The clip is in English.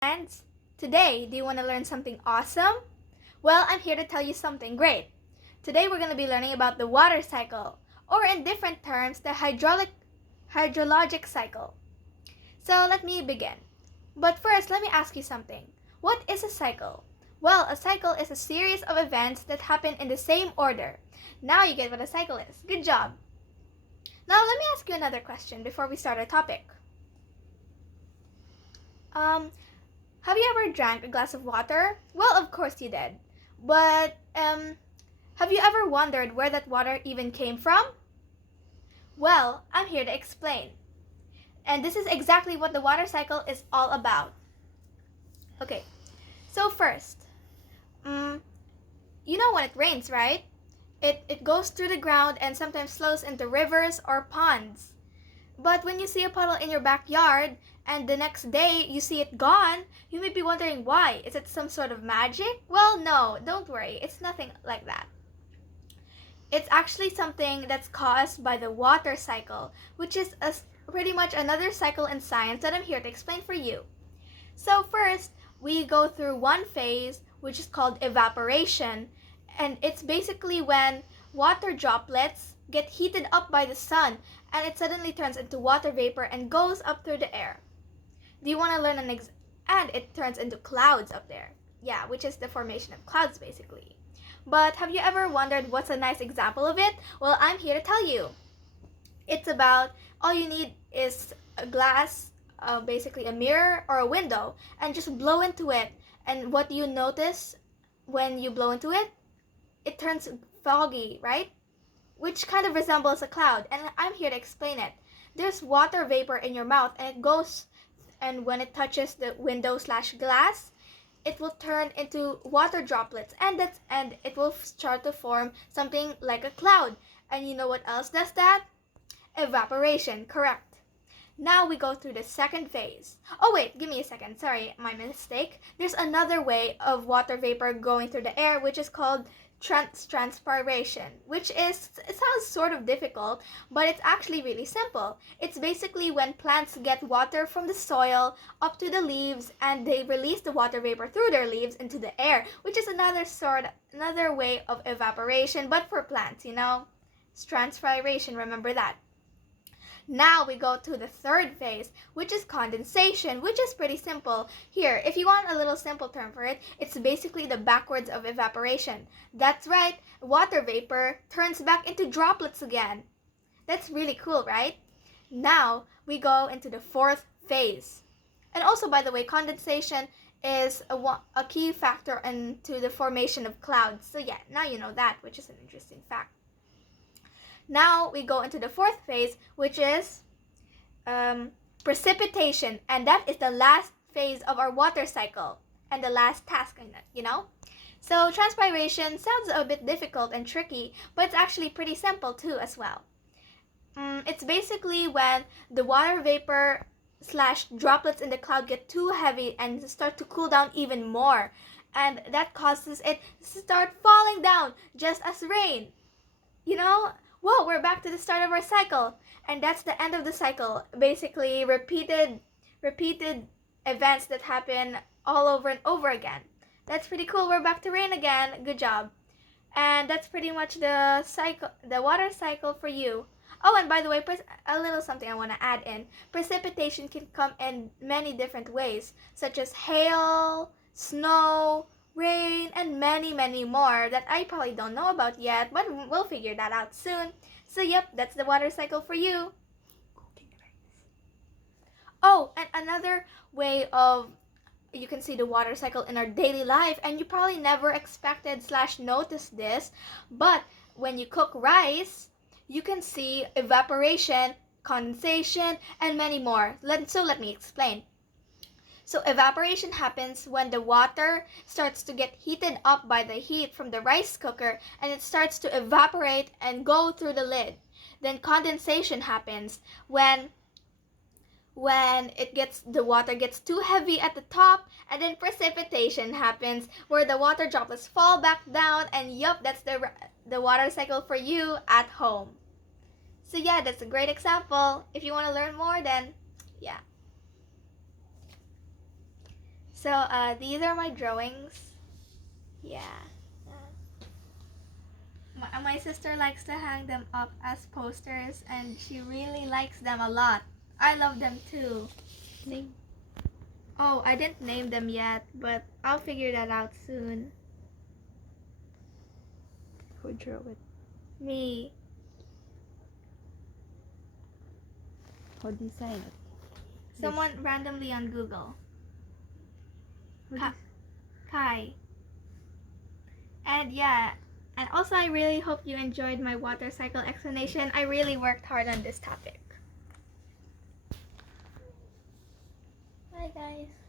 friends! Today, do you want to learn something awesome? Well, I'm here to tell you something great. Today we're going to be learning about the water cycle, or in different terms, the hydrologic cycle. So let me begin. But first, let me ask you something. What is a cycle? Well, a cycle is a series of events that happen in the same order. Now you get what a cycle is. Good job! Now let me ask you another question before we start our topic. Have you ever drank a glass of water? Well, of course you did. But have you ever wondered where that water even came from? Well, I'm here to explain. And this is exactly what the water cycle is all about. Okay, so first, you know when it rains, right? It goes through the ground and sometimes flows into rivers or ponds. But when you see a puddle in your backyard and the next day you see it gone, you may be wondering why. Is it some sort of magic? Well, no, don't worry. It's nothing like that. It's actually something that's caused by the water cycle, which is pretty much another cycle in science that I'm here to explain for you. So first, we go through one phase, which is called evaporation, and it's basically when water droplets get heated up by the sun and it suddenly turns into water vapor and goes up through the air. Do you want to learn and it turns into clouds up there? Yeah, which is the formation of clouds basically. But have you ever wondered what's a nice example of it? Well, I'm here to tell you. It's about all you need is a glass, basically a mirror or a window, and just blow into it. And what do you notice when you blow into it? It turns foggy, right? Which kind of resembles a cloud, and I'm here to explain it. There's water vapor in your mouth and when it touches the window/glass, it will turn into water droplets and it will start to form something like a cloud. And you know what else does that? Evaporation, correct. Now we go through the second phase. Oh wait, give me a second. Sorry, my mistake. There's another way of water vapor going through the air, which is called transpiration, it sounds sort of difficult, but it's actually really simple. It's basically when plants get water from the soil up to the leaves and they release the water vapor through their leaves into the air, which is another way of evaporation, but for plants, It's transpiration, remember that. Now we go to the third phase, which is condensation, which is pretty simple. Here, if you want a little simple term for it, it's basically the backwards of evaporation. That's right, water vapor turns back into droplets again. That's really cool, right? Now we go into the fourth phase. And also, by the way, condensation is a key factor into the formation of clouds. So yeah, now you know that, which is an interesting fact. Now we go into the fourth phase, which is precipitation, and that is the last phase of our water cycle and the last task, So transpiration sounds a bit difficult and tricky, but it's actually pretty simple too as well. It's basically when the water vapor / droplets in the cloud get too heavy and start to cool down even more, and that causes it to start falling down just as rain. Whoa, we're back to the start of our cycle. And that's the end of the cycle. Basically, repeated events that happen all over and over again. That's pretty cool. We're back to rain again. Good job. And that's pretty much the water cycle for you. Oh, and by the way, a little something I want to add in. Precipitation can come in many different ways, such as hail, snow, rain, and many, many more that I probably don't know about yet, but we'll figure that out soon. So yep, that's the water cycle for you. Oh, and another way of you can see the water cycle in our daily life, and you probably never expected / noticed this, but when you cook rice, you can see evaporation, condensation, and many more. So let me explain. So evaporation happens when the water starts to get heated up by the heat from the rice cooker and it starts to evaporate and go through the lid. Then condensation happens when the water gets too heavy at the top, and then precipitation happens where the water droplets fall back down, and yup, that's the water cycle for you at home. So yeah, that's a great example. If you want to learn more, then yeah. So these are my drawings. Yeah. My sister likes to hang them up as posters and she really likes them a lot. I love them too. Name. Oh, I didn't name them yet, but I'll figure that out soon. Who drew it? Me. Who designed it? Someone randomly on Google. Who Ka- Kai. And yeah, and also I really hope you enjoyed my water cycle explanation. I really worked hard on this topic. Bye guys.